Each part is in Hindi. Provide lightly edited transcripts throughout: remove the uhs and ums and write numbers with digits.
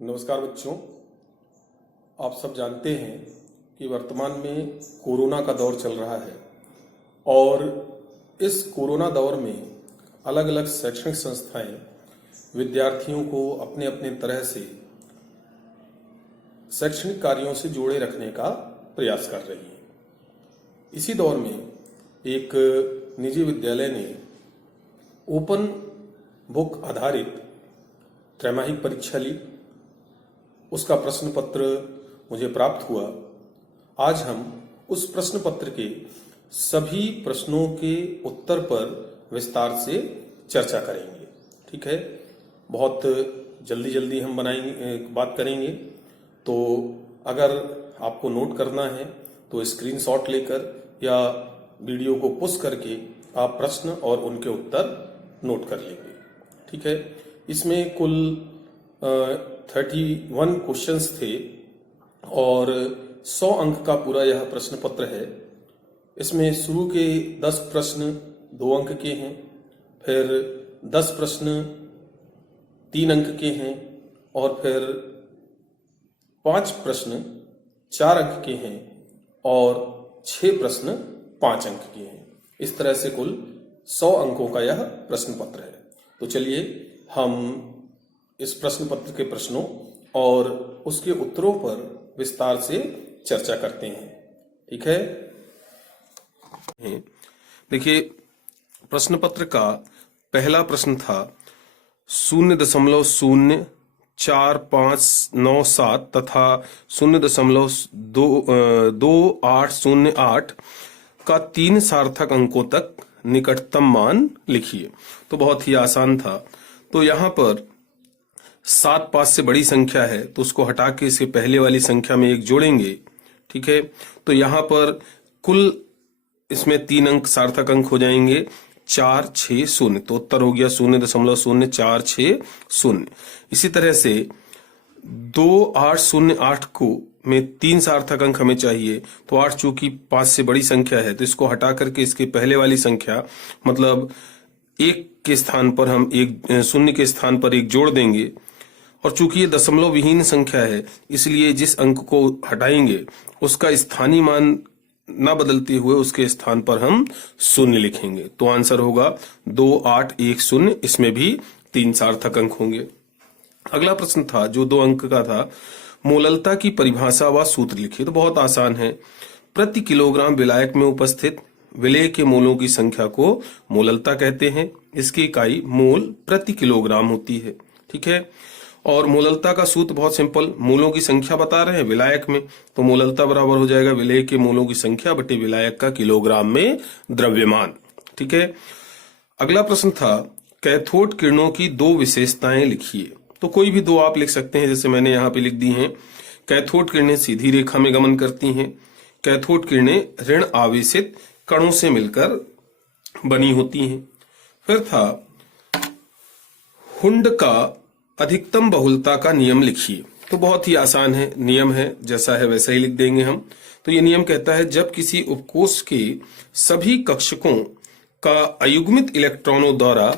नमस्कार बच्चों, आप सब जानते हैं कि वर्तमान में कोरोना का दौर चल रहा है और इस कोरोना दौर में अलग अलग शैक्षणिक संस्थाएं विद्यार्थियों को अपने अपने तरह से शैक्षणिक कार्यों से जोड़े रखने का प्रयास कर रही हैं। इसी दौर में एक निजी विद्यालय ने ओपन बुक आधारित त्रैमासिक परीक्षा ली। उसका प्रश्न पत्र मुझे प्राप्त हुआ। आज हम उस प्रश्न पत्र के सभी प्रश्नों के उत्तर पर विस्तार से चर्चा करेंगे। ठीक है, बहुत जल्दी जल्दी हम बात करेंगे। तो अगर आपको नोट करना है तो स्क्रीनशॉट लेकर या वीडियो को पुश करके आप प्रश्न और उनके उत्तर नोट कर लेंगे। ठीक है, इसमें कुल 31 क्वेश्चंस थे और 100 अंक का पूरा यह प्रश्न पत्र है। इसमें शुरू के 10 प्रश्न 2 अंक के हैं, फिर 10 प्रश्न 3 अंक के हैं और फिर 5 प्रश्न 4 अंक के हैं और 6 प्रश्न 5 अंक के हैं। इस तरह से कुल 100 अंकों का यह प्रश्न पत्र है। तो चलिए हम इस प्रश्न पत्र के प्रश्नों और उसके उत्तरों पर विस्तार से चर्चा करते हैं। ठीक है, देखिए प्रश्न पत्र का पहला प्रश्न था 0.045997 तथा 0.2808 का 3 सार्थक अंकों तक निकटतम मान लिखिए। तो बहुत ही आसान था। तो यहाँ पर 7 5 से बड़ी संख्या है तो उसको हटा के इसके पहले वाली संख्या में 1 जोड़ेंगे। ठीक है, तो यहाँ पर कुल इसमें 3 अंक सार्थक अंक हो जाएंगे 460। तो उत्तर हो गया 0.0460। इसी तरह से 2808 को में 3 सार्थक अंक हमें चाहिए। तो 8 चूंकि 5 से बड़ी संख्या है तो इसको हटा करके इसके पहले वाली संख्या मतलब 1 के स्थान पर हम 0 के स्थान पर 1 जोड़ देंगे। और चूंकि ये दशमलव विहीन संख्या है इसलिए जिस अंक को हटाएंगे उसका स्थानीय मान न बदलते हुए उसके स्थान पर हम 0 लिखेंगे। तो आंसर होगा 2810। इसमें भी 3 सार्थक अंक होंगे। अगला प्रश्न था जो 2 अंक का था, मोललता की परिभाषा व सूत्र लिखिए। तो बहुत आसान है। प्रति किलोग्राम विलायक में उपस्थित विलेय के मोलों की संख्या को मोललता कहते हैं। इसकी इकाई मोल प्रति किलोग्राम होती है। ठीक है, और मोललता का सूत्र बहुत सिंपल, मोलों की संख्या बता रहे हैं विलायक में, तो मोललता बराबर हो जाएगा विलेय के मोलों की संख्या बटे विलायक का किलोग्राम में द्रव्यमान। ठीक है, अगला प्रश्न था कैथोड किरणों की 2 विशेषताएं लिखिए। तो कोई भी 2 आप लिख सकते हैं, जैसे मैंने यहाँ पे लिख दी हैं। कैथोड किरणें सीधी रेखा में गमन करती हैं। कैथोड किरणें ऋण आवेशित कणों से मिलकर बनी होती हैं। फिर था हुंड का अधिकतम बहुलता का नियम लिखिए। तो बहुत ही आसान है, नियम है जैसा है वैसा ही लिख देंगे हम। तो ये नियम कहता है जब किसी उपकोष के सभी कक्षकों का अयुग्मित इलेक्ट्रॉनों द्वारा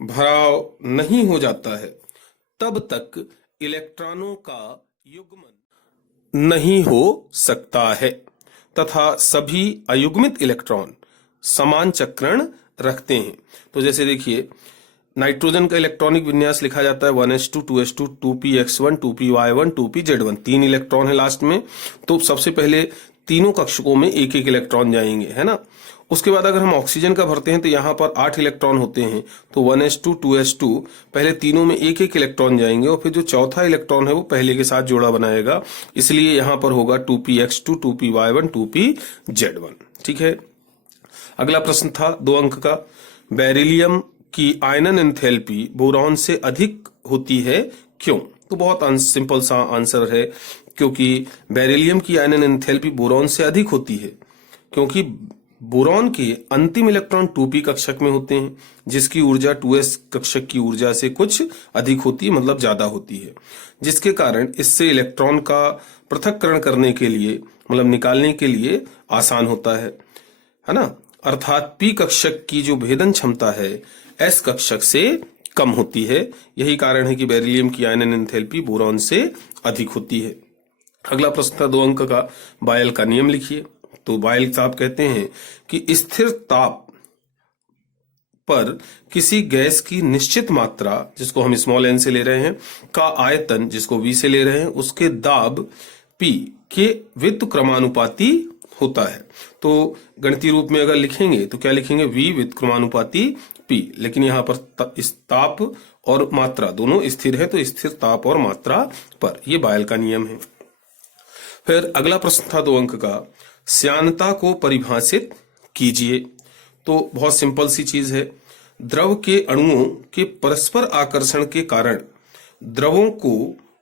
भराव नहीं हो जाता है तब तक इलेक्ट्रॉनों का युग्मन नहीं हो सकता है तथा सभी अयुग्मित इलेक्ट्रॉन समान चक्रण रखते हैं। तो जैसे देखिए नाइट्रोजन का इलेक्ट्रॉनिक विन्यास लिखा जाता है 1s2 2s2 2px1 2py1 2pz1। 3 electron है लास्ट में। तो सबसे पहले तीनों कक्षकों में 1-1 इलेक्ट्रॉन जाएंगे, है ना। उसके बाद अगर हम ऑक्सीजन का भरते हैं तो यहाँ पर 8 इलेक्ट्रॉन होते हैं। तो 1s2 2s2 पहले तीनों में 1-1 इलेक्ट्रॉन जाएंगे और फिर जो चौथा इलेक्ट्रॉन है वो पहले के साथ जोड़ा बनाएगा, इसलिए यहाँ पर होगा 2px2 2py1 2pz1। ठीक है, अगला प्रश्न था 2 अंक का, बेरिलियम की आयनन एंथैल्पी बोरॉन से अधिक होती है क्यों। तो बहुत सिंपल सा आंसर है, क्योंकि बेरिलियम की आयनन एंथैल्पी बोरॉन से अधिक होती है क्योंकि बोरॉन के अंतिम इलेक्ट्रॉन 2p कक्षक में होते हैं जिसकी ऊर्जा 2s कक्षक की ऊर्जा से कुछ अधिक होती है, मतलब ज्यादा होती है, जिसके कारण इससे इलेक्ट्रॉन का पृथक्करण करने के लिए मतलब निकालने के लिए आसान होता है ना। अर्थात p कक्षक की जो भेदन क्षमता है s कक्षक से कम होती है। यही कारण है कि बेरिलियम की आयनन एंथैल्पी बोरॉन से अधिक होती है। अगला प्रश्न था 2 अंक का, बायल का नियम लिखिए। तो बायल साहब कहते हैं कि स्थिर ताप पर किसी गैस की निश्चित मात्रा, जिसको हम स्मॉल n से ले रहे हैं, का आयतन, जिसको v से ले रहे हैं, उसके दाब p के व्युत्क्रमानुपाती होता है। तो गणितीय रूप में अगर लिखेंगे तो क्या लिखेंगे, v व्युत्क्रमानुपाती p, लेकिन यहाँ पर इस ताप और मात्रा दोनों स्थिर है, तो स्थिर ताप और मात्रा पर, ये बायल का नियम है। फिर अगला प्रश्न था 2 अंक का, श्यानता को परिभाषित कीजिए। तो बहुत सिंपल सी चीज है, द्रव के अणुओं के परस्पर आकर्षण के कारण द्रवों को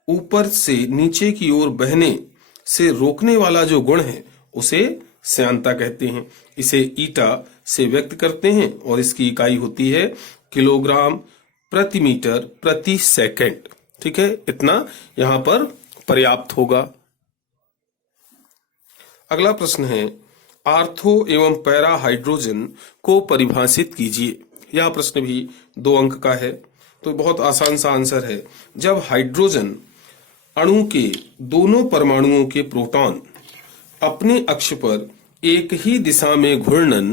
ऊपर से नीचे की ओर बहने से रोकने वाला जो गुण है उसे श्यानता कहते हैं। इसे ईटा से व्यक्त करते हैं और इसकी इकाई होती है किलोग्राम प्रति मीटर प्रति सेकंड। ठीक है, इतना यहां पर पर्याप्त होगा। अगला प्रश्न है, आर्थो एवं पैरा हाइड्रोजन को परिभाषित कीजिए। यह प्रश्न भी 2 अंक का है। तो बहुत आसान सा आंसर है, जब हाइड्रोजन अणु के दोनों परमाणुओं के प्रोटॉन अपने अक्ष पर एक ही दिशा में घूर्णन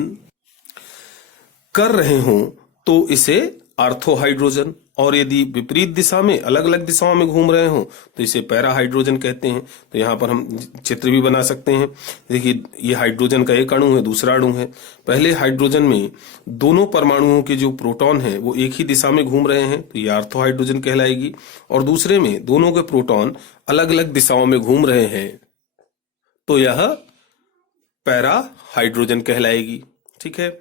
कर रहे हों तो इसे आर्थो हाइड्रोजन, और यदि विपरीत दिशा में, अलग अलग दिशाओं में घूम रहे हों तो इसे पैरा हाइड्रोजन कहते हैं। तो यहाँ पर हम चित्र भी बना सकते हैं। देखिए, ये हाइड्रोजन का एक अणु है, दूसरा अणु है। पहले हाइड्रोजन में दोनों परमाणुओं के जो प्रोटॉन हैं वो एक ही दिशा में घूम रहे हैं, तो ये आर्थो हाइड्रोजन कहलाएगी। और दूसरे में दोनों के प्रोटॉन अलग अलग दिशाओं में घूम रहे हैं, तो यह पैरा हाइड्रोजन कहलाएगी। ठीक है।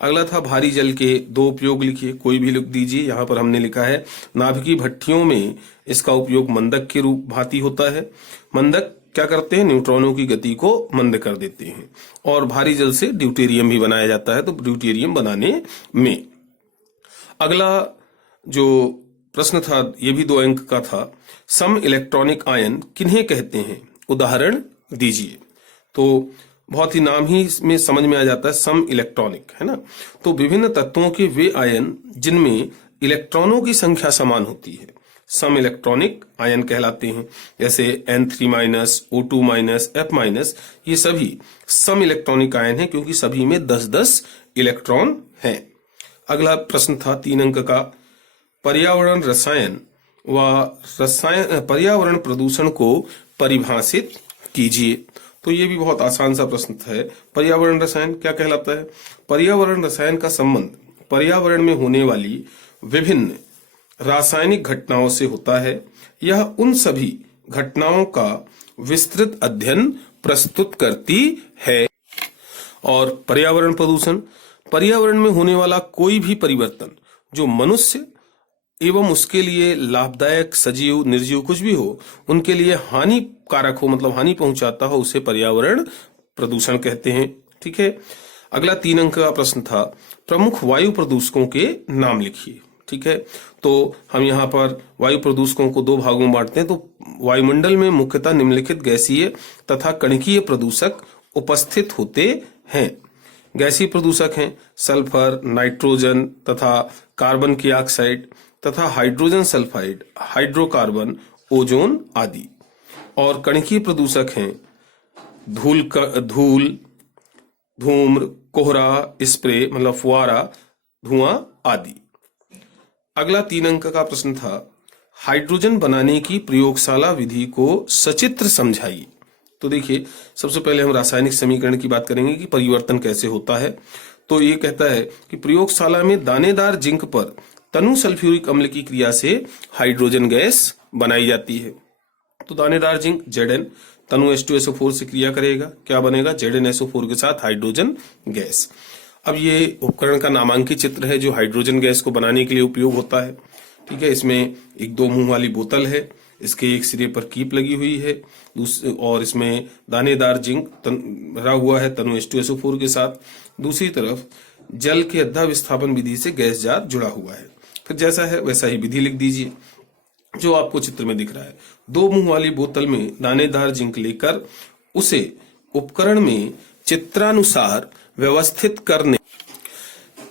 अगला था, भारी जल के 2 उपयोग लिखिए। कोई भी लिख दीजिए। यहाँ पर हमने लिखा है, नाभिकीय भट्टियों में इसका उपयोग मंदक के रूप भांति होता है। मंदक क्या करते हैं, न्यूट्रॉनों की गति को मंद कर देते हैं। और भारी जल से ड्यूटेरियम भी बनाया जाता है, तो ड्यूटेरियम बनाने में। अगला जो प्रश्न था ये भी 2 अंक का था, सम इलेक्ट्रॉनिक आयन किन्हें कहते हैं, उदाहरण दीजिए। तो बहुत ही नाम ही में समझ में आ जाता है, सम इलेक्ट्रॉनिक, है ना। तो विभिन्न तत्वों के वे आयन जिनमें इलेक्ट्रॉनों की संख्या समान होती है सम इलेक्ट्रॉनिक आयन कहलाते हैं। जैसे N3-, O2-, F-, ये सभी सम इलेक्ट्रॉनिक आयन हैं, क्योंकि सभी में 10-10 इलेक्ट्रॉन हैं। अगला प्रश्न था 3 अंक का, पर्यावरण रसायन व पर्यावरण प्रदूषण को परिभाषित कीजिए। तो ये भी बहुत आसान सा प्रश्न है। पर्यावरण रसायन क्या कहलाता है? पर्यावरण रसायन का संबंध पर्यावरण में होने वाली विभिन्न रासायनिक घटनाओं से होता है। यह उन सभी घटनाओं का विस्तृत अध्ययन प्रस्तुत करती है। और पर्यावरण प्रदूषण, पर्यावरण में होने वाला कोई भी परिवर्तन जो मनुष्य एवं उसके लिए लाभदायक, सजीव, निर्जीव कुछ भी हो, उनके लिए हानिकारक हो, मतलब हानि पहुंचाता हो, उसे पर्यावरण प्रदूषण कहते हैं। ठीक है। अगला 3 अंक का प्रश्न था, प्रमुख वायु प्रदूषकों के नाम लिखिए। ठीक है। तो हम यहाँ पर वायु प्रदूषकों को 2 भागों में बांटते हैं। तो वायुमंडल में मुख्यतः निम्नलिखित गैसीय तथा कणकीय प्रदूषक उपस्थित होते हैं। गैसीय प्रदूषक हैं सल्फर, नाइट्रोजन तथा कार्बन की ऑक्साइड तथा हाइड्रोजन सल्फाइड, हाइड्रोकार्बन, ओजोन आदि। और कणकीय प्रदूषक हैं धूल, धूम्र, कोहरा, स्प्रे मतलब फुआरा, धुआं आदि। अगला 3 अंक का प्रश्न था, हाइड्रोजन बनाने की प्रयोगशाला विधि को सचित्र समझाइए। तो देखिए, सबसे पहले हम रासायनिक समीकरण की बात करेंगे कि परिवर्तन कैसे होता है। तो ये कहता है कि प्रयोगशाला में दानेदार जिंक पर तनु सल्फ्यूरिक अम्ल की क्रिया से हाइड्रोजन गैस बनाई जाती है। तो दानेदार जिंक Zn तनु H2SO4 से क्रिया करेगा, क्या बनेगा, ZnSO4 के साथ हाइड्रोजन गैस। अब ये उपकरण का नामांकित चित्र है जो हाइड्रोजन गैस को बनाने के लिए उपयोग होता है। ठीक है। इसमें एक 2 मुंह वाली बोतल है, इसके एक सिरे पर कीप लगी हुई है, और इसमें दानेदार जिंक भरा हुआ है तनु H2SO4 के साथ। दूसरी तरफ जल के अध्या विस्थापन विधि से गैस जार जुड़ा हुआ है। फिर जैसा है वैसा ही विधि लिख दीजिए जो आपको चित्र में दिख रहा है। 2 मुंह वाली बोतल में दानेदार जिंक लेकर उसे उपकरण में चित्रानुसार व्यवस्थित करने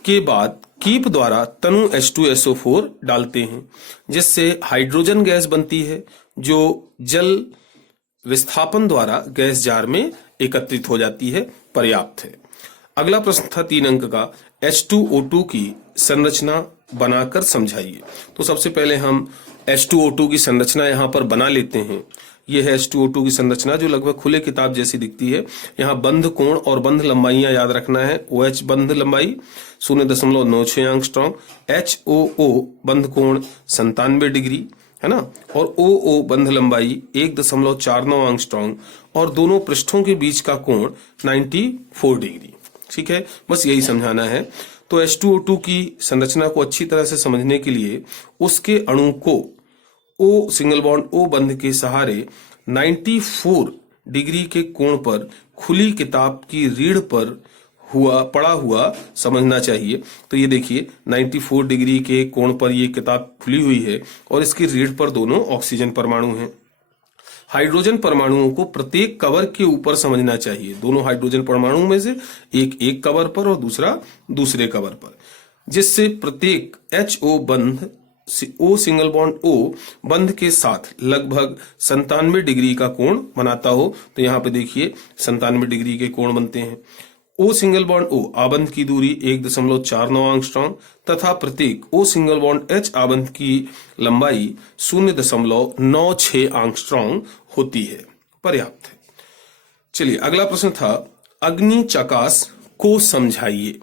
के बाद कीप द्वारा तनु H2SO4 डालते हैं, जिससे हाइड्रोजन गैस बनती है जो जल विस्थापन द्वारा गैस जार में एकत्रित हो जाती है, पर्याप्त है। अगला प्रश्न था 3 अंक का, H2O2 की संरचना बनाकर समझाइए। तो सबसे पहले हम H2O2 की संरचना यहाँ पर बना लेते हैं। यह है H2O2 की संरचना जो लगभग खुले किताब जैसी दिखती है। यहाँ बंध कोण और बंध लंबाइयां याद रखना है। OH बंध लंबाई 0.96 एंगस्ट्रॉम, HOO बंध कोण 97 डिग्री है ना, और OO बंध लंबाई 1.49 एंगस्ट्रॉम और दोनों पृष्ठों के बीच का कोण 94 डिग्री। ठीक है, बस यही समझाना है। तो H2O2 की संरचना को अच्छी तरह से समझने के लिए उसके अणु को O सिंगल बॉन्ड O बंध के सहारे 94 डिग्री के कोण पर खुली किताब की रीढ़ पर पड़ा हुआ समझना चाहिए। तो ये देखिए 94 डिग्री के कोण पर ये किताब खुली हुई है और इसकी रीढ़ पर दोनों ऑक्सीजन परमाणु हैं। हाइड्रोजन परमाणुओं को प्रत्येक कवर के ऊपर समझना चाहिए। दोनों हाइड्रोजन परमाणु में से एक कवर पर और दूसरा दूसरे कवर पर, जिससे प्रत्येक HO बंध O सिंगल बॉन्ड O बंध के साथ लगभग 97 डिग्री का कोण बनाता हो। तो यहाँ पे देखिए 97 डिग्री के कोण बनते हैं। O सिंगल बॉन्ड O आबंध की दूरी 1.49 एंगस्ट्रॉम तथा प्रत्येक O सिंगल बॉन्ड H आबंध की लंबाई 0.96 एंगस्ट्रॉम होती है, पर्याप्त है। चलिए अगला प्रश्न था, अग्नि चकास को समझाइए।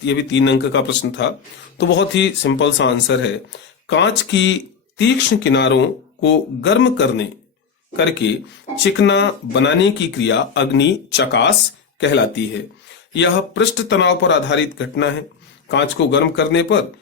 ये भी 3 अंक का प्रश्न था। तो बहुत ही सिंपल सा आंसर है, कांच की तीक्ष्ण किनारों को गर्म करके चिकना बनाने की क्रिया अग्नि चकास कहलाती है। यह पृष्ठ तनाव पर आधारित घटना है। कांच को गर्म करने पर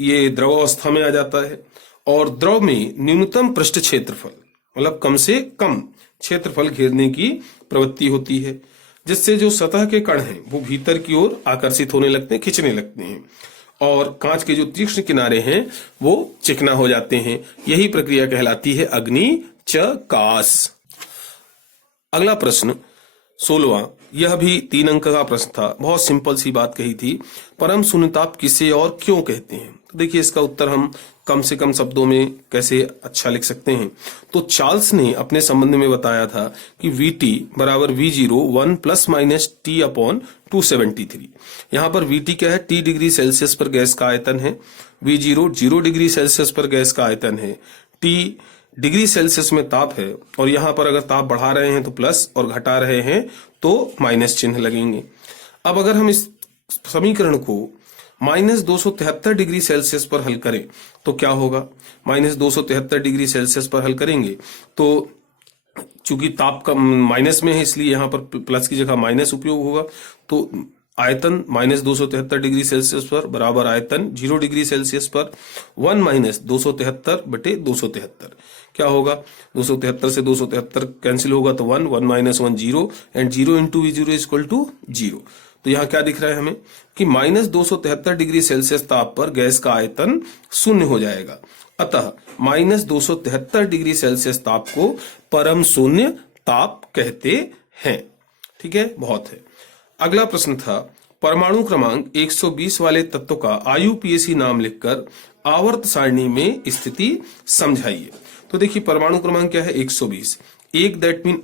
ये द्रवावस्था में आ जाता है और द्रव में न्यूनतम पृष्ठ क्षेत्रफल मतलब कम से कम क्षेत्रफल घेरने की प्रवृत्ति होती है, जिससे जो सतह के कण हैं वो भीतर की ओर आकर्षित होने लगते हैं, खिंचने लगते हैं और कांच के जो तीक्ष्ण किनारे हैं वो चिकना हो जाते हैं। यही प्रक्रिया कहलाती है अग्नि चकास। अगला प्रश्न 16वां, यह भी 3 अंक का प्रश्न था। बहुत सिंपल सी बात कही थी, परम शून्यताप किसे और क्यों कहते हैं। तो देखिए इसका उत्तर हम कम से कम शब्दों में कैसे अच्छा लिख सकते हैं। तो चार्ल्स ने अपने संबंध में बताया था कि VT बराबर V0 1 plus minus T upon 273। यहाँ पर VT क्या है, T डिग्री सेल्सियस पर गैस का आयतन है, V0 0 डिग्री सेल्सियस पर गैस का आयतन है, T डिग्री सेल्सियस में ताप है और यहां पर अगर ताप बढ़ा रहे हैं तो प्लस और घटा रहे हैं तो माइनस चिन्ह लगेंगे। अब अगर हम इस समीकरण को -273 डिग्री सेल्सियस पर हल करें तो क्या होगा। -273 डिग्री सेल्सियस पर हल करेंगे तो चूंकि ताप का माइनस में है इसलिए यहां पर प्लस की जगह माइनस उपयोग होगा। तो आयतन -273 डिग्री सेल्सियस पर बराबर आयतन 0 डिग्री सेल्सियस पर 1 - 273 बटे 273 क्या होगा। 273 से 273 कैंसिल होगा तो 1 1 - 1 0 and 0 into V0 equal to 0। तो यहाँ क्या दिख रहा है हमें कि -273 डिग्री सेल्सियस ताप पर गैस का आयतन 0 हो जाएगा। अतः -273 डिग्री सेल्सियस ताप को परम शून्य ताप कहते हैं। ठीक है, बहुत है। अगला प्रश्न था, परमाणु क्रमांक 120 वाले तत्व का IUPAC नाम लिखकर आवर्त सारणी में स्थिति समझाइए। तो देखिए परमाणु क्रमांक क्या है 120। 1 दैट मीन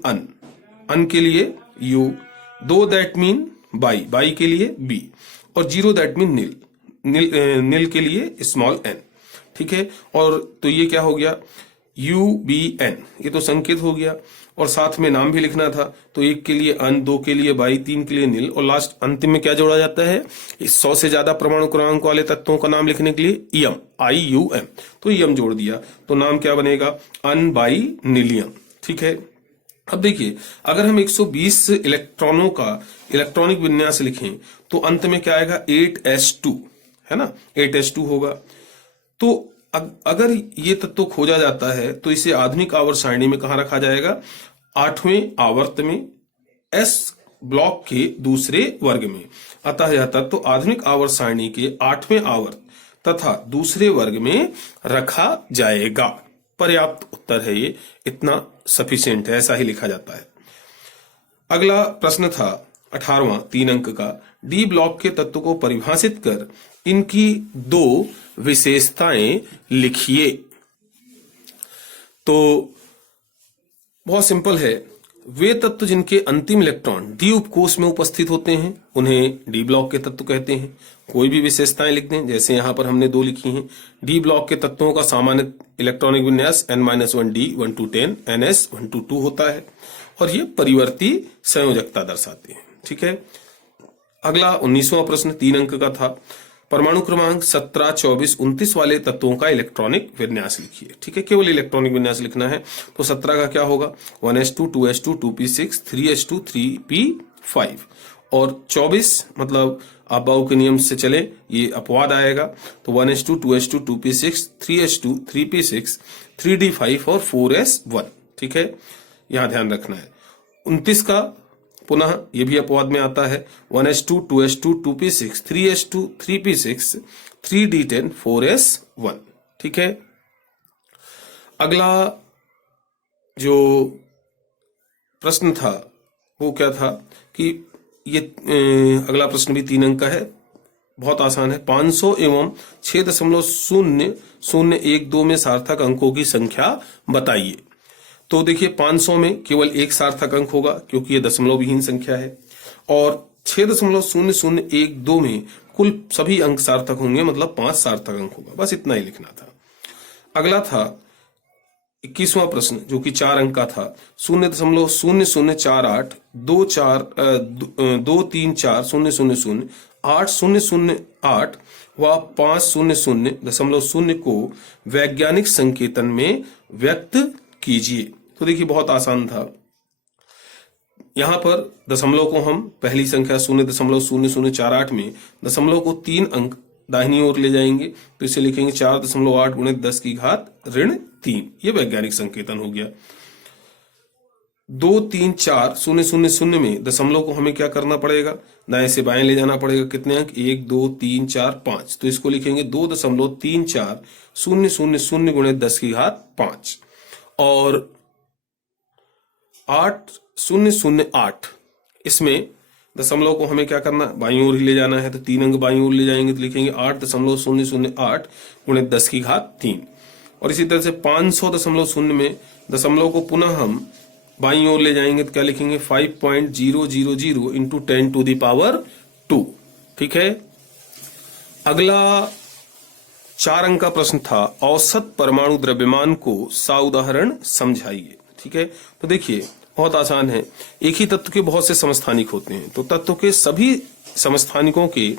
अन के लिए U, 2 दैट मीन बाई के लिए B और 0 दैट मीन नील के लिए स्मॉल n। ठीक है, और तो ये क्या हो गया UBN, ये तो संकेत हो गया और साथ में नाम भी लिखना था। तो 1 के लिए अन, 2 के लिए बाई, 3 के लिए नील और लास्ट अंतिम में क्या जोड़ा जाता है, 100 से ज्यादा परमाणु क्रमांक वाले तत्वों का नाम लिखने के लिए IUM, IUM। तो IUM जोड़ दिया तो नाम क्या बनेगा, अन बाई नीलियम। ठीक है, अब देखिए अगर हम 120 इलेक्ट्रॉनों का इलेक्ट्रॉनिक विन्यास लिखें तो अंत में क्या आएगा 8s2 है ना, 8s2 होगा। तो अगर ये तत्व खोजा जाता है तो इसे आधुनिक आवर्त सारणी में कहां रखा जाएगा, 8वें आवर्त में S ब्लॉक के दूसरे वर्ग में। अतः यह तत्व आधुनिक आवर्त सारणी के 8वें आवर्त तथा दूसरे वर्ग में रखा जाएगा। पर्याप्त उत्तर है ये, इतना सफिशिएंट है, ऐसा ही लिखा जाता है। अगला प्रश्न था, 18वां 3 अंक का, डी ब्लॉक के तत्व को परिभाषित कर इनकी 2 विशेषताएं लिखिए। तो बहुत सिंपल है, वे तत्व जिनके अंतिम इलेक्ट्रॉन डी उपकोष में उपस्थित होते हैं उन्हें डी ब्लॉक के तत्व कहते हैं। कोई भी विशेषताएं लिख दें, जैसे यहां पर हमने 2 लिखी हैं। डी ब्लॉक के तत्वों का सामान्य इलेक्ट्रॉनिक विन्यास n-1d 1 to 10 ns 1 to 2 होता है और ये परिवर्ती संयोजकता दर्शाते हैं। ठीक है, अगला 19वां प्रश्न 3 अंक का था। परमाणु क्रमांक 17, 24, 29 वाले तत्वों का इलेक्ट्रॉनिक विन्यास लिखिए। ठीक है, केवल इलेक्ट्रॉनिक विन्यास लिखना है। तो 17 का क्या होगा, 1s2 2s2 2p6 3s2 3p5 और 24 मतलब आप बाउ के नियम से चले, ये अपवाद आएगा। तो 1s2 2s2 2p6 3s2 3p6 3d5 और 4s1। ठीक है, यहां ध्यान रखना है। 29 का पुनः ये भी अपवाद में आता है, 1s2 2s2 2p6 3s2 3p6 3d10 4s1। ठीक है, अगला जो प्रश्न था वो क्या था कि ये अगला प्रश्न भी 3 अंक का है, बहुत आसान है। 500 एवं 6.0012 में सार्थक अंकों की संख्या बताइए। तो देखिए 500 में केवल एक सार्थक अंक होगा क्योंकि ये दशमलव विहीन संख्या है, और 6.0012 में कुल सभी अंक सार्थक होंगे, मतलब 5 सार्थक अंक होगा। बस इतना ही लिखना था। अगला था 21वां प्रश्न जो कि 4 अंक का था। 0.0048 234 000 8008 व 500.0 को वैज्ञानिक संकेतन में व्यक्त कीजिए। तो देखिए बहुत आसान था, यहां पर दशमलव को हम पहली संख्या 0.0048 में दशमलव को 3 अंक दाहिनी ओर ले जाएंगे, तो इसे लिखेंगे 4.8 × 10 की घात -3। ये वैज्ञानिक संकेतन हो गया। 2 3 4 000 में दशमलव को हमें क्या करना पड़ेगा, दाएं से बाएं ले जाना पड़ेगा। कितने अंक, 1 2 3 4 5, तो इसको लिखेंगे 2.34 000 × 10 की घात 5। और 8008 इसमें दशमलव को हमें क्या करना, बाईं ओर ही ले जाना है, तो 3 अंक बाईं ओर ले जाएंगे, तो लिखेंगे 8.008 × 10 की घात 3। और इसी तरह से 500.0 में दशमलव को पुनः हम बाईं ओर ले जाएंगे, तो क्या लिखेंगे 5.000 × 10⁻²। ठीक है, अगला 4 अंक का प्रश्न था, औसत परमाणु द्रव्यमान को साउदाहरण समझाइए। ठीक है, तो देखिए बहुत आसान है, एक ही तत्व के बहुत से समस्थानिक होते हैं, तो तत्व के सभी समस्थानिकों के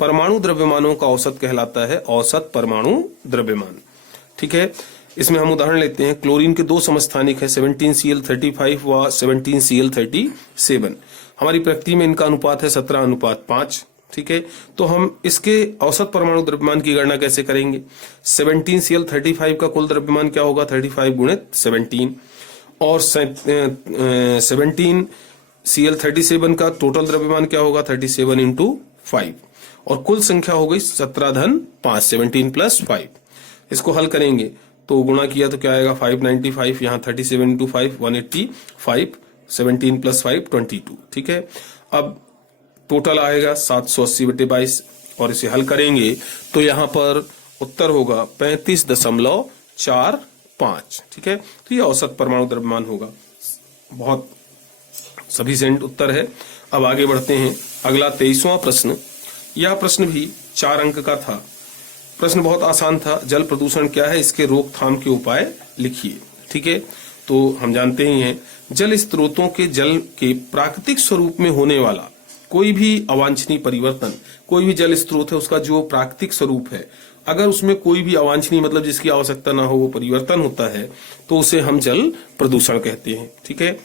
परमाणु द्रव्यमानों का औसत कहलाता है औसत परमाणु द्रव्यमान। ठीक है, इसमें हम उदाहरण लेते हैं। क्लोरीन के 2 समस्थानिक है, 17Cl35 व 17Cl37। हमारी प्रकृति में इनका अनुपात है 17:5। ठीक है, तो हम इसके औसत परमाणु द्रव्यमान की गणना कैसे करेंगे। 17Cl35 का कुल द्रव्यमान क्या होगा, 35 × 17, और 17Cl37 का टोटल द्रव्यमान क्या होगा, 37 × 5, और कुल संख्या हो गई 17-5, 17 + 5। इसको हल करेंगे तो गुणा किया तो क्या आएगा, 595, यहाँ 37 × 5 185, 17 + 5 22। ठीक है, अब टोटल आएगा 780/22 और इसे हल करेंगे तो यहाँ पर उत्तर होगा 35.45। ठीक है, तो ये औसत परमाणु द्रव्यमान होगा। बहुत सफिशिएंट उत्तर है। अब आगे बढ़ते हैं, अगला 23वां प्रश्न। यह प्रश्न भी 4 अंक का था। प्रश्न बहुत आसान था, जल प्रदूषण क्या है, इसके रोकथाम के उपाय लिखिए। ठीक है, तो हम जानते ही हैं जल स्रोतों के जल के प्राकृतिक स्वरूप में होने वाला कोई भी अवांछनीय परिवर्तन, कोई भी जल स्रोत है उसका जो प्राकृतिक स्वरूप है, अगर उसमें कोई भी अवांछनीय मतलब जिसकी आवश्यकता ना हो वो परिवर्तन होता है तो उसे हम जल प्रदूषण कहते हैं। ठीक है,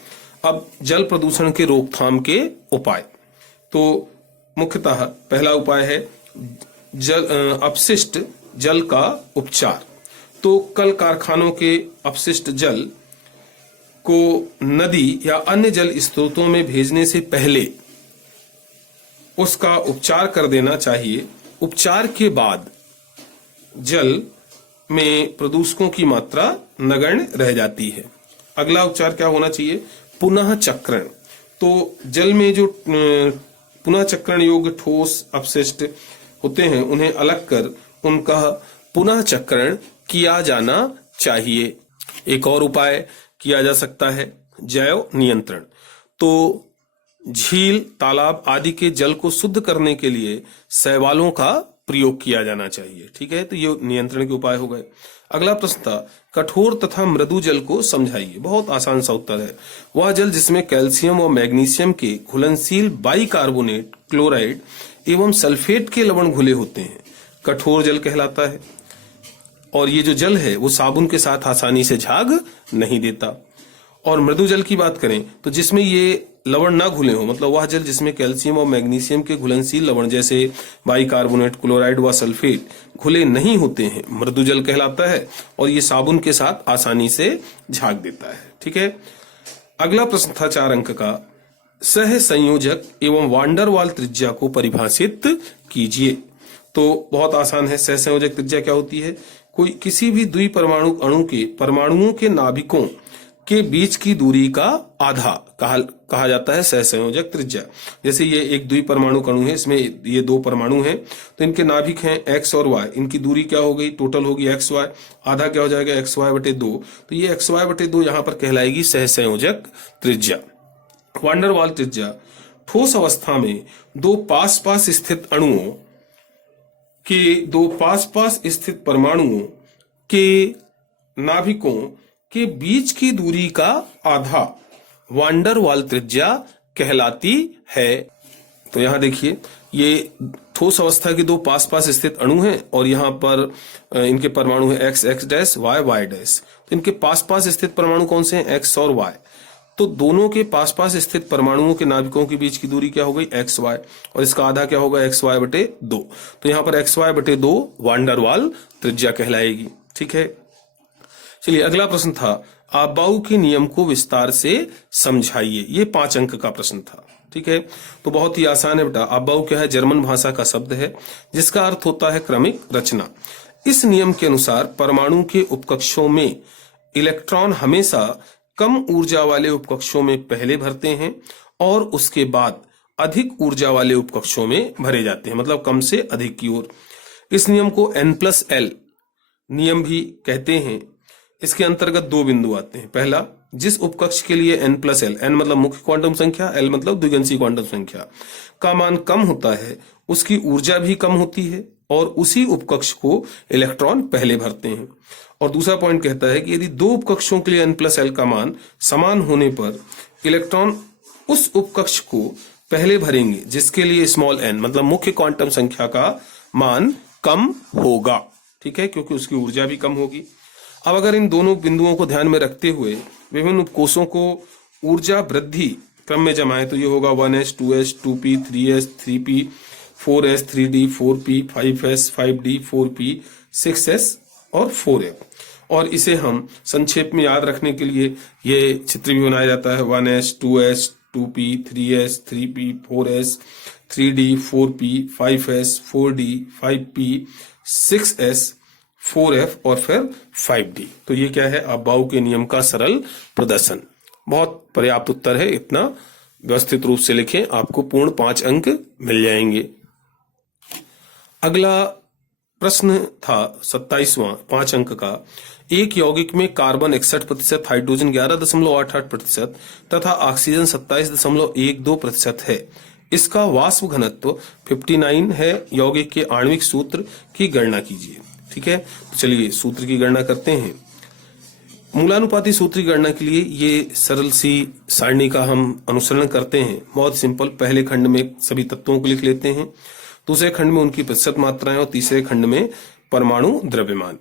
अब जल प्रदूषण के रोकथाम के उपाय, तो मुख्यतः पहला उपाय है अपशिष्ट जल का उपचार। तो कल कारखानों के अपशिष्ट जल को नदी या अन्य जल स्रोतों में भेजने से पहले उसका उपचार कर देना चाहिए। उपचार के बाद जल में प्रदूषकों की मात्रा नगण्य रह जाती है। अगला उपचार क्या होना चाहिए, पुनः चक्रण। तो जल में जो पुनः चक्रण योग्य ठोस अपशिष्ट होते हैं उन्हें अलग कर उनका पुनः चक्रण किया जाना चाहिए। एक और उपाय किया जा सकता है जैव नियंत्रण। तो झील, तालाब आदि के जल को शुद्ध करने के लिए शैवालों का प्रयोग किया जाना चाहिए। ठीक है, तो ये नियंत्रण के उपाय हो गए। अगला प्रश्न था कठोर तथा मृदु जल को समझाइए। बहुत आसान सा उत्तर है वह जल जिसमें कैल्शियम और मैग्नीशियम के घुलनशील बाइकार्बोनेट, क्लोराइड एवं सल्फेट के लवण घुले होते हैं, कठोर जल कहलाता है। और ये जो जल है वो साबुन के साथ आसानी से झाग नहीं देता। और मृदु जल की बात करें तो जिसमें ये लवण ना घुले हो, मतलब वह जल जिसमें कैल्शियम और मैग्नीशियम के घुलनशील लवण जैसे बाइकार्बोनेट, क्लोराइड व सल्फेट घुले नहीं होते हैं, मृदु जल कहलाता है। और ये साबुन के साथ आसानी से झाग देता है। ठीक है, अगला प्रश्न था 4 अंक का सह संयोजक एवं वांडरवाल त्रिज्या को परिभाषित कीजिए। तो बहुत आसान है, सह संयोजक त्रिज्या क्या होती है? कोई किसी भी द्विपरमाणु अणु के परमाणुओं के नाभिकों के बीच की दूरी का आधा कहा जाता है सहसंयोजक त्रिज्या। जैसे ये एक द्विपरमाणु अणु है, इसमें ये 2 परमाणु हैं, तो इनके नाभिक हैं x और y, इनकी दूरी क्या हो गई? टोटल होगी xy, आधा क्या हो जाएगा? xy/2। तो ये xy/2 यहाँ पर कहलाएगी सहसंयोजक त्रिज्या। वांडरवाल त्रिज्या ठोस अवस्था में 2 पास स्थित अणुओं के 2 पास स्थित परमाणुओं के नाभिकों के बीच की दूरी का आधा वांडरवाल त्रिज्या कहलाती है। तो यहां देखिए ये ठोस अवस्था के 2 पास स्थित अणु हैं और यहाँ पर इनके परमाणु है x dash y y dash. तो इनके पास स्थित परमाणु कौन से हैं? x और y। तो दोनों के पास स्थित परमाणुओं के नाभिकों के बीच की दूरी क्या हो गई? x y, और इसका आधा क्या होगा? xy/2। तो यहाँ पर xy/2 वांडरवाल त्रिज्या कहलाएगी। ठीक है, चलिए अगला प्रश्न था अबाउ के नियम को विस्तार से समझाइए। ये 5 अंक का प्रश्न था। ठीक है, तो बहुत ही आसान है बेटा। अबाउ क्या है? जर्मन भाषा का शब्द है जिसका अर्थ होता है क्रमिक रचना। इस नियम के अनुसार परमाणु के उपकक्षों में इलेक्ट्रॉन हमेशा कम ऊर्जा वाले उपकक्षों में पहले भरते हैं और उसके बाद अधिक ऊर्जा वाले उपकक्षों में भरे जाते हैं, मतलब कम से अधिक की ओर। इस नियम को N+L नियम भी कहते हैं। इसके अंतर्गत 2 बिंदु आते हैं। पहला, जिस उपकक्ष के लिए N+L, N मतलब मुख्य क्वांटम संख्या, L मतलब द्विगंशी क्वांटम संख्या का मान कम होता है उसकी ऊर्जा भी कम होती है और उसी उपकक्ष को इलेक्ट्रॉन पहले भरते हैं। और दूसरा पॉइंट कहता है कि यदि 2 उपकक्षों के लिए N+L का मान समान होने पर इलेक्ट्रॉन उस उपकक्ष को पहले भरेंगे जिसके लिए स्मॉल n मतलब मुख्य क्वांटम संख्या का मान कम होगा। ठीक है, क्योंकि उसकी ऊर्जा भी कम होगी। अब अगर इन दोनों बिंदुओं को ध्यान में रखते हुए विभिन्न उपकोषों को ऊर्जा वृद्धि क्रम में जमाएं तो ये होगा 1s 2s 2p 3s 3p 4s 3d 4p 5s 5d 4p 6s और 4f। और इसे हम संक्षेप में याद रखने के लिए ये चित्र भी बनाया जाता है 1s 2s 2p 3s 3p 4s 3d 4p 5s 4d 5p 6s 4f और फिर 5d। तो ये क्या है? अबाउ के नियम का सरल प्रदर्शन। बहुत पर्याप्त उत्तर है, इतना व्यवस्थित रूप से लिखें, आपको पूर्ण 5 अंक मिल जाएंगे। अगला प्रश्न था 27वां 5 अंक का। एक यौगिक में कार्बन 61%, हाइड्रोजन 11.88% तथा ऑक्सीजन 27.12% है। इसका वाष्प घनत्व 59 है। यौगिक के आणविक सूत्र की गणना कीजिए। ठीक है, तो चलिए सूत्र की गणना करते हैं। मूलानुपाती सूत्र की गणना के लिए ये सरल सी सारणी का हम अनुसरण करते हैं। बहुत सिंपल, पहले खंड में सभी तत्वों को लिख लेते हैं, दूसरे खंड में उनकी प्रतिशत मात्राएं और तीसरे खंड में परमाणु द्रव्यमान।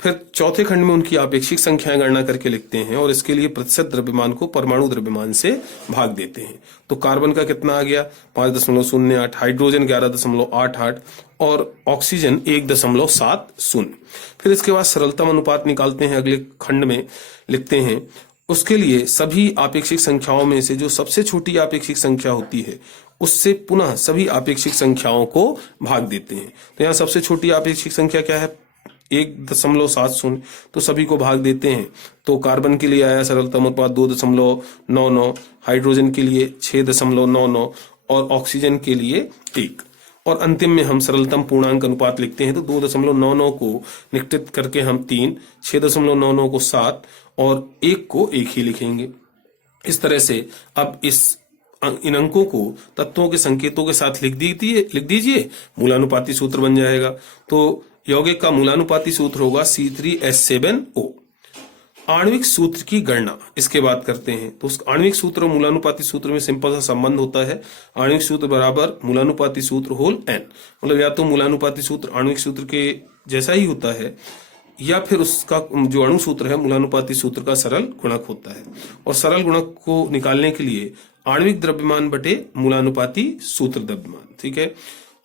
फिर चौथे खंड में उनकी आपेक्षिक संख्याएं गणना करके लिखते हैं और इसके लिए प्रतिशत द्रव्यमान को परमाणु द्रव्यमान से भाग देते हैं। तो कार्बन का कितना आ गया? 5.08, हाइड्रोजन 11.88 और ऑक्सीजन 1.70। फिर इसके बाद सरलतम अनुपात निकालते हैं, अगले खंड में लिखते हैं। उसके लिए सभी आपेक्षिक संख्याओं में से जो सबसे छोटी आपेक्षिक संख्या होती है उससे पुनः सभी आपेक्षिक संख्याओं को भाग देते हैं। तो यहाँ सबसे छोटी आपेक्षिक संख्या क्या है? 1.70, तो सभी को भाग देते हैं। तो कार्बन के लिए आया सरलतम उत्पाद 2.99, हाइड्रोजन के लिए 6.99 और ऑक्सीजन के लिए 1। और अंतिम में हम सरलतम पूर्णांक अनुपात लिखते हैं। तो 2.99 को निश्चित करके हम 3, 6.99 को 7 और 1 को 1 ही लिखेंगे। इस तरह से अब इन अंकों को तत्वों के संकेतों के साथ लिख दीजिए, मूलानुपाती सूत्र बन जाएगा। तो यौगिक का मूलानुपाती सूत्र होगा C3H7O। आणविक सूत्र की गणना इसके बाद करते हैं। तो उस आणविक सूत्र और मूलानुपाती सूत्र में सिंपल सा संबंध होता है। आणविक सूत्र बराबर मूलानुपाती सूत्र होल n, मतलब या तो मूलानुपाती सूत्र आणविक सूत्र के जैसा ही होता है या फिर उसका जो अणु सूत्र है मूलानुपाती सूत्र का सरल गुणक होता है। और सरल गुणक को निकालने के लिए आणविक द्रव्यमान बटे मूलानुपाती सूत्र द्रव्यमान, ठीक है।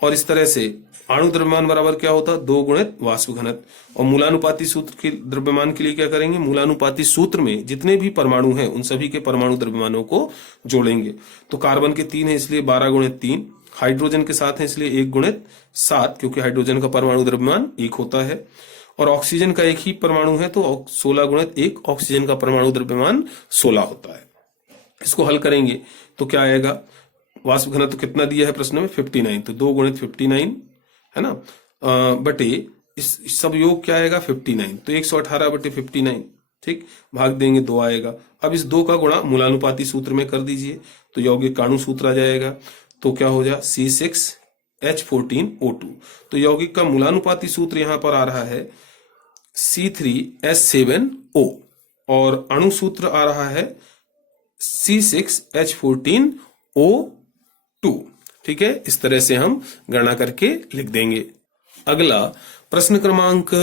और इस तरह से अणु द्रव्यमान बराबर क्या होता है, 2 गुणित वाष्प घनत्व। और मूलानुपाती सूत्र के द्रव्यमान के लिए क्या करेंगे, मूलानुपाती सूत्र में जितने भी परमाणु हैं उन सभी के परमाणु द्रव्यमानों को जोड़ेंगे। तो कार्बन के 3 है इसलिए 12 गुणित 3, हाइड्रोजन के साथ है इसलिए 1 गुणित 7, क्योंकि हाइड्रोजन का परमाणु द्रव्यमान 1 होता है। और ऑक्सीजन का एक ही परमाणु है तो 16 गुणित 1, ऑक्सीजन का परमाणु द्रव्यमान 16 होता है। इसको हल करेंगे तो क्या आएगा, वाष्प घनत्व तो कितना दिया है प्रश्न में 59, तो 2 गुणित 59 है ना, बटे इस सब योग क्या आएगा 59, तो 118 बटे 59, ठीक, भाग देंगे 2 आएगा। अब इस 2 का गुणा मूलानुपाती सूत्र में कर दीजिए तो यौगिक का अणु सूत्र आ जाएगा। तो क्या हो जाए C6H14O2। तो यौगिक का मूलानुपाती सूत्र यहां पर आ रहा है C3H7O और अणु सूत्र आ रहा है C6H14O2, ठीक है। इस तरह से हम गणना करके लिख देंगे। अगला प्रश्न क्रमांक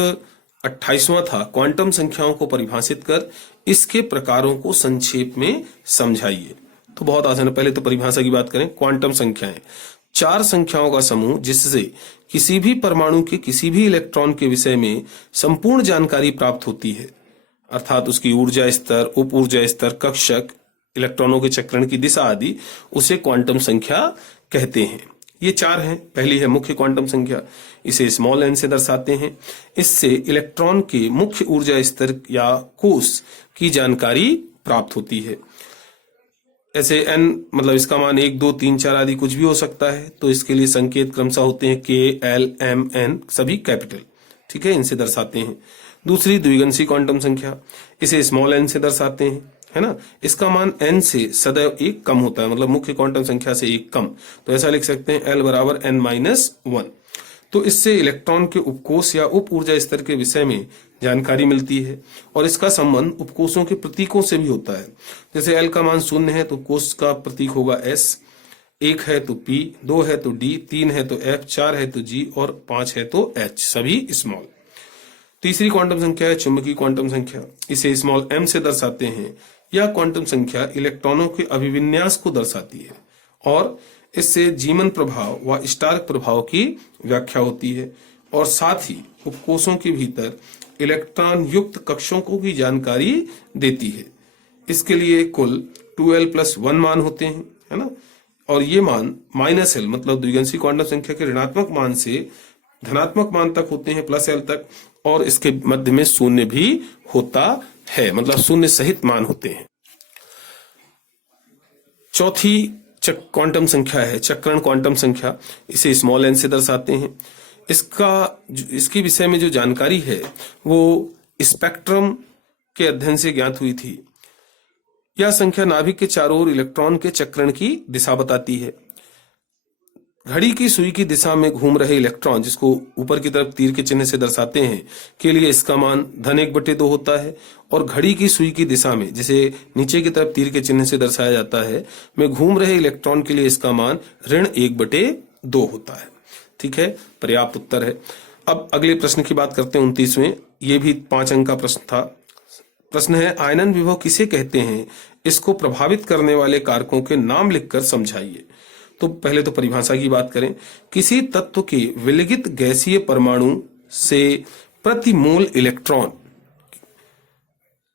28वां था, क्वांटम संख्याओं को परिभाषित कर इसके प्रकारों को संक्षेप में समझाइए। तो बहुत आसान है, पहले तो परिभाषा की बात करें। क्वांटम संख्याएं 4 संख्याओं का समूह जिससे किसी भी परमाणु के किसी भी इलेक्ट्रॉन के विषय में संपूर्ण जानकारी प्राप्त होती है, अर्थात उसकी ऊर्जा स्तर, उप ऊर्जा स्तर, कक्षक, इलेक्ट्रॉनों के चक्रण की दिशा आदि, उसे क्वांटम संख्या कहते हैं। ये 4 हैं। पहली है मुख्य क्वांटम संख्या, इसे स्मॉल n से दर्शाते हैं। इससे इलेक्ट्रॉन के मुख्य ऊर्जा स्तर या कोश की जानकारी प्राप्त होती है। ऐसे n मतलब इसका मान 1, 2, 3, 4 आदि कुछ भी हो सकता है। तो इसके लिए संकेत क्रमशः होते हैं K, L, M, N, सभी कैपिटल, ठीक है, इनसे दर्शाते हैं। दूसरी द्विगंशी क्वांटम संख्या, इसे स्मॉल n से दर्शाते हैं, है ना। इसका मान n से सदैव 1 कम होता है, मतलब मुख्य क्वांटम संख्या से 1 कम। तो ऐसा लिख सकते हैं L बराबर n-1। तो इससे इलेक्ट्रॉन के उपकोष या उप ऊर्जा स्तर के विषय में जानकारी मिलती है। और इसका संबंध उपकोषों के प्रतीकों से भी होता है। जैसे L का मान 0 है तो कोष का प्रतीक होगा S, 1 है तो P, 2 है तो D, 3 है तो F, 4 है तो G और 5 है तो H, सभी स्मॉल। तीसरी क्वांटम संख्या है चुंबकीय क्वांटम संख्या, इसे स्मॉल m से दर्शाते हैं। यह क्वांटम संख्या इलेक्ट्रॉनों के अभिविन्यास को दर्शाती है और इससे जीमन प्रभाव व स्टार्क प्रभाव की व्याख्या होती है। और साथ ही उपकोषों के भीतर इलेक्ट्रॉन युक्त कक्षों को भी जानकारी देती है। इसके लिए कुल 2l+1 मान होते हैं, है ना। और ये मान -l मतलब द्विगंशी क्वांटम संख्या के ऋणात्मक मान से धनात्मक मान तक होते हैं, +l तक। और इसके मध्य में 0 भी होता है, मतलब 0 सहित मान होते हैं। चौथी क्वांटम संख्या है चक्रण क्वांटम संख्या, इसे स्मॉल n से दर्शाते हैं। इसके विषय में जो जानकारी है वो स्पेक्ट्रम के अध्ययन से ज्ञात हुई थी। यह संख्या नाभिक के चारों ओर इलेक्ट्रॉन के चक्रण की दिशा बताती है। घड़ी की सुई की दिशा में घूम रहे इलेक्ट्रॉन, जिसको ऊपर की तरफ तीर के चिन्ह से दर्शाते हैं, के लिए इसका मान (1/2) होता है। और घड़ी की सुई की दिशा में, जिसे नीचे की तरफ तीर के चिन्ह से दर्शाया जाता है, में घूम रहे इलेक्ट्रॉन के लिए इसका मान (1/2) होता है। ठीक है, पर्याप्त उत्तर है। अब अगले प्रश्न की बात करते हैं, 29वें। ये भी 5 अंक का प्रश्न था। प्रश्न है, आयनन विभव किसे कहते हैं? इसको प्रभावित करने वाले कारकों के नाम लिखकर समझाइए। तो पहले तो परिभाषा की बात करें। किसी तत्व के विलगित गैसीय परमाणु से प्रति मोल इलेक्ट्रॉन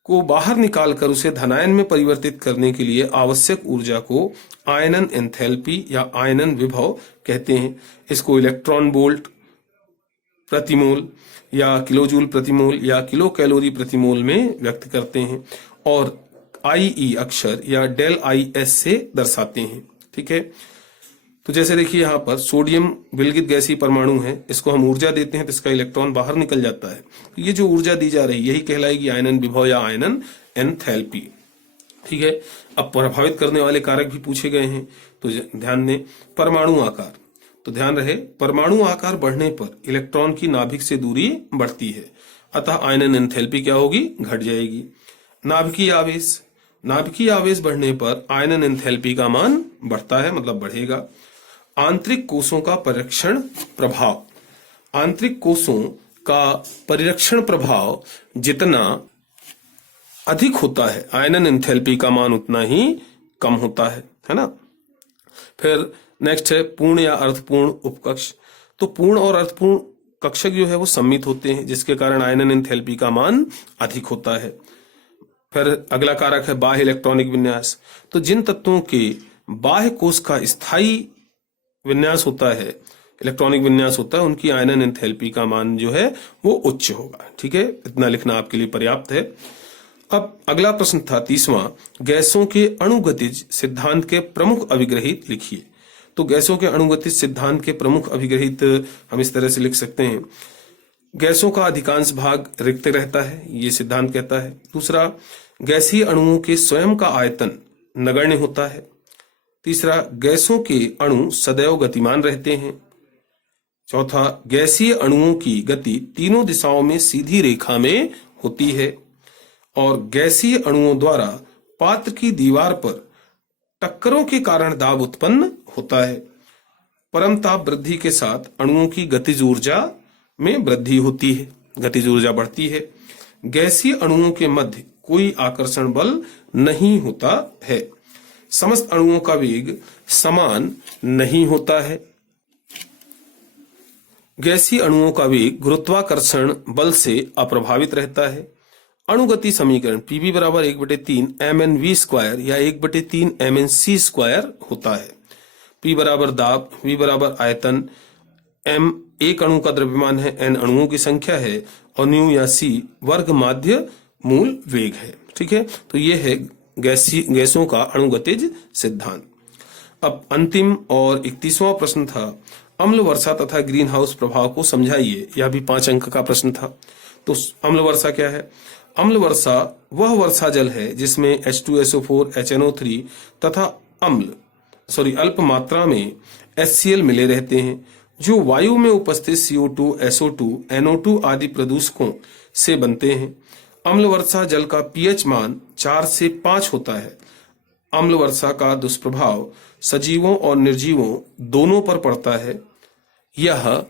को बाहर निकालकर उसे धनायन में परिवर्तित करने के लिए आवश्यक ऊर्जा को आयनन एंथैल्पी या आयनन विभव कहते हैं। इसको इलेक्ट्रॉन वोल्ट प्रति मोल या किलोजूल प्रति मोल या किलो कैलोरी प्रति मोल में व्यक्त करते हैं और IE अक्षर या डेल IS से दर्शाते हैं। ठीक है, तो जैसे देखिए यहाँ पर सोडियम विलगित गैसीय परमाणु है, इसको हम ऊर्जा देते हैं तो इसका इलेक्ट्रॉन बाहर निकल जाता है। तो ये जो ऊर्जा दी जा रही है यही कहलाएगी आयनन विभव या आयनन एंथैल्पी। ठीक है, अब प्रभावित करने वाले कारक भी पूछे गए हैं, तो ध्यान दें। परमाणु आकार, तो ध्यान रहे परमाणु आकार बढ़ने पर इलेक्ट्रॉन की नाभिक से दूरी बढ़ती है, अतः आयनन एंथैल्पी क्या होगी, घट जाएगी। नाभिकीय आवेश, नाभिकीय आवेश बढ़ने पर आयनन एंथैल्पी का मान बढ़ता है, मतलब बढ़ेगा। आंतरिक कोषों का परिरक्षण प्रभाव, आंतरिक कोषों का परिरक्षण प्रभाव जितना अधिक होता है आयनन एंथैल्पी का मान उतना ही कम होता है ना। फिर नेक्स्ट है पूर्ण या अर्थपूर्ण उपकक्ष। तो पूर्ण और अर्थपूर्ण कक्षक जो है वो सम्मित होते हैं, जिसके कारण आयनन एंथैल्पी का मान अधिक होता है। फिर अगला कारक है बाह्य इलेक्ट्रॉनिक विन्यास। तो जिन तत्वों के बाह्य कोष का स्थायी विन्यास होता है, इलेक्ट्रॉनिक विन्यास होता है, उनकी आयनन एंथैल्पी का मान जो है वो उच्च होगा। ठीक है, इतना लिखना आपके लिए पर्याप्त है। अब अगला प्रश्न था 30वां, गैसों के अणुगतिज सिद्धांत के प्रमुख अभिग्रहित लिखिए। तो गैसों के अणुगतिज सिद्धांत के प्रमुख अभिग्रहित हम इस तरह से लिख सकते हैं, गैसों का अधिकांश भाग रिक्त रहता है, ये सिद्धांत कहता है। दूसरा, गैसीय अणुओं के स्वयं का आयतन नगण्य होता है। तीसरा, गैसों के अणु सदैव गतिमान रहते हैं। चौथा, गैसीय अणुओं की गति तीनों दिशाओं में सीधी रेखा में होती है। और गैसीय अणुओं द्वारा पात्र की दीवार पर टक्करों के कारण दाब उत्पन्न होता है। परम ताप वृद्धि के साथ अणुओं की गतिज ऊर्जा में वृद्धि होती है, गतिज ऊर्जा बढ़ती है। गैसीय अणुओं के मध्य कोई आकर्षण बल नहीं होता है। समस्त अणुओं का वेग समान नहीं होता है। गैसीय अणुओं का वेग गुरुत्वाकर्षण बल से अप्रभावित रहता है। अणुगति समीकरण Pv बराबर 1/3 mnv² या 1/3 mnc² होता है। P बराबर दाब, V बराबर आयतन, m एक अणु का द्रव्यमान है, n अणुओं की संख्या है और न्यू या c वर्ग माध्य मूल वेग है। ठीक है, तो ये है गैसों का अणुगतिज सिद्धांत। अब अंतिम और 31वां प्रश्न था, अम्ल वर्षा तथा ग्रीन हाउस प्रभाव को समझाइए। यह भी 5 अंक का प्रश्न था। तो अम्ल वर्षा क्या है? अम्ल वर्षा वह वर्षा जल है जिसमें H2SO4, HNO3 तथा अल्प मात्रा में HCl मिले रहते हैं, जो वायु में उपस्थित CO2, SO2, NO2 आदि प्रदूषकों से बनते हैं। अम्ल वर्षा जल का pH मान 4 से 5 होता है। अम्ल वर्षा का दुष्प्रभाव सजीवों और निर्जीवों दोनों पर पड़ता है। यह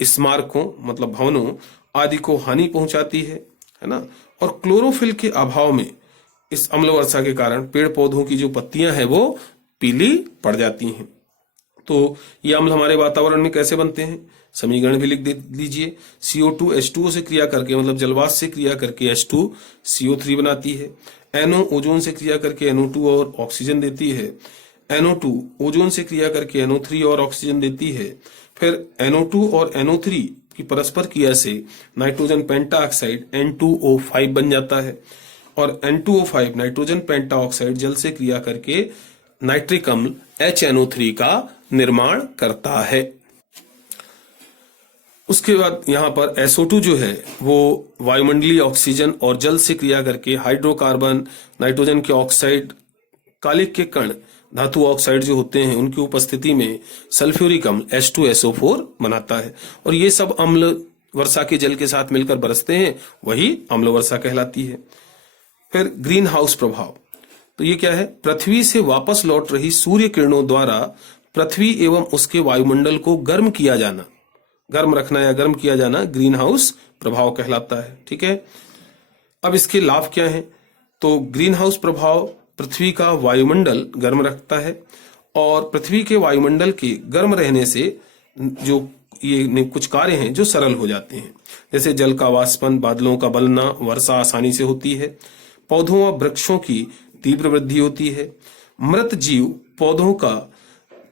स्मारकों मतलब भवनों आदि को हानि पहुंचाती है ना। और क्लोरोफिल के अभाव में इस अम्ल वर्षा के कारण पेड़ पौधों की जो पत्तियां हैं वो पीली पड़ जाती हैं। तो ये अम्ल हमारे वातावरण में कैसे बनते हैं, समीकरण भी लिख दीजिए। CO2 H2O से क्रिया करके मतलब जलवाष्प से क्रिया करके H2 CO3 बनाती है। NO ओजोन से क्रिया करके NO2 और ऑक्सीजन देती है। NO2 ओजोन से क्रिया करके NO3 और ऑक्सीजन देती है। फिर NO2 और NO3 की परस्पर क्रिया से नाइट्रोजन पेंटाऑक्साइड N2O5 बन जाता है और N2O5 नाइट्रोजन पेंटाऑक्साइड जल से क्रिया करके नाइट्रिक अम्ल HNO3 का निर्माण करता है। उसके बाद यहाँ पर SO2 जो है वो वायुमंडलीय ऑक्सीजन और जल से क्रिया करके हाइड्रोकार्बन, नाइट्रोजन के ऑक्साइड, कालिक के कण, धातु ऑक्साइड जो होते हैं उनकी उपस्थिति में सल्फ्यूरिक अम्ल H2SO4 बनाता है। और ये सब अम्ल वर्षा के जल के साथ मिलकर बरसते हैं, वही अम्ल वर्षा कहलाती है। फिर ग्रीन हाउस प्रभाव, तो ये क्या है? पृथ्वी से वापस लौट रही सूर्य किरणों द्वारा पृथ्वी एवं उसके वायुमंडल को गर्म किया जाना, गर्म रखना या गर्म किया जाना ग्रीन हाउस प्रभाव कहलाता है। ठीक है, अब इसके लाभ क्या हैं? तो ग्रीन हाउस प्रभाव पृथ्वी का वायुमंडल गर्म रखता है और पृथ्वी के वायुमंडल के गर्म रहने से जो ये कुछ कार्य हैं जो सरल हो जाते हैं, जैसे जल का वाष्पन, बादलों का बनना, वर्षा आसानी से होती है। पौधों व वृक्षों की तीव्र वृद्धि होती है। मृत जीव पौधों का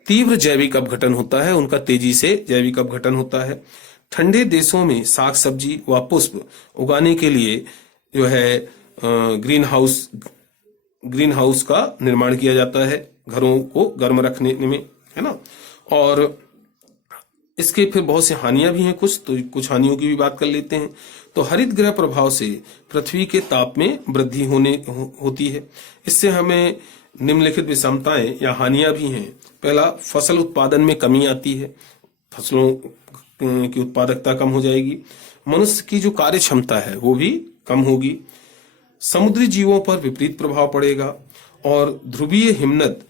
तीव्र जैविक अपघटन होता है, उनका तेजी से जैविक अपघटन होता है। ठंडे देशों में साग सब्जी व पुष्प उगाने के लिए जो है ग्रीन हाउस का निर्माण किया जाता है घरों को गर्म रखने में, है ना। और इसके फिर बहुत सी हानियां भी हैं तो कुछ हानियों की भी बात कर लेते हैं। तो हरित गृह प्रभाव से पृथ्वी के ताप में वृद्धि होती है। इससे हमें निम्नलिखित विषमताएं या हानियां भी हैं। पहला, फसल उत्पादन में कमी आती है, फसलों की उत्पादकता कम हो जाएगी। मनुष्य की जो कार्य क्षमता है वो भी कम होगी। समुद्री जीवों पर विपरीत प्रभाव पड़ेगा और ध्रुवीय हिमनद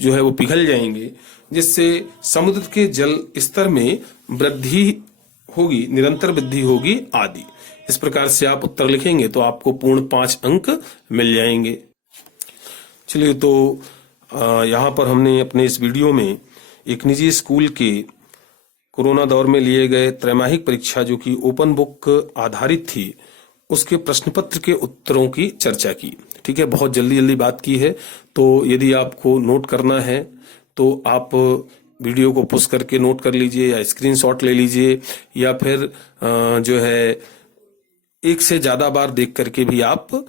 जो है वो पिघल जाएंगे, जिससे समुद्र के जल स्तर में वृद्धि होगी, निरंतर वृद्धि होगी आदि। इस प्रकार से आप उत्तर लिखेंगे तो आपको पूर्ण 5 अंक मिल जाएंगे। चलिए, तो यहाँ पर हमने अपने इस वीडियो में एक निजी स्कूल के कोरोना दौर में लिए गए त्रैमासिक परीक्षा जो कि ओपन बुक आधारित थी, उसके प्रश्न पत्र के उत्तरों की चर्चा की। ठीक है, बहुत जल्दी बात की है। तो यदि आपको नोट करना है तो आप वीडियो को पुश करके नोट कर लीजिए या स्क्रीनशॉट ले लीजिए, या फिर जो है एक से ज्यादा बार देख करके भी आप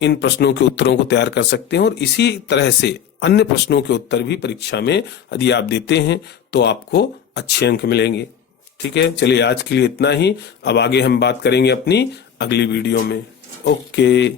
इन प्रश्नों के उत्तरों को तैयार कर सकते हैं। और इसी तरह से अन्य प्रश्नों के उत्तर भी परीक्षा में यदि आप देते हैं तो आपको अच्छे अंक मिलेंगे। ठीक है, चलिए आज के लिए इतना ही। अब आगे हम बात करेंगे अपनी अगली वीडियो में। ओके।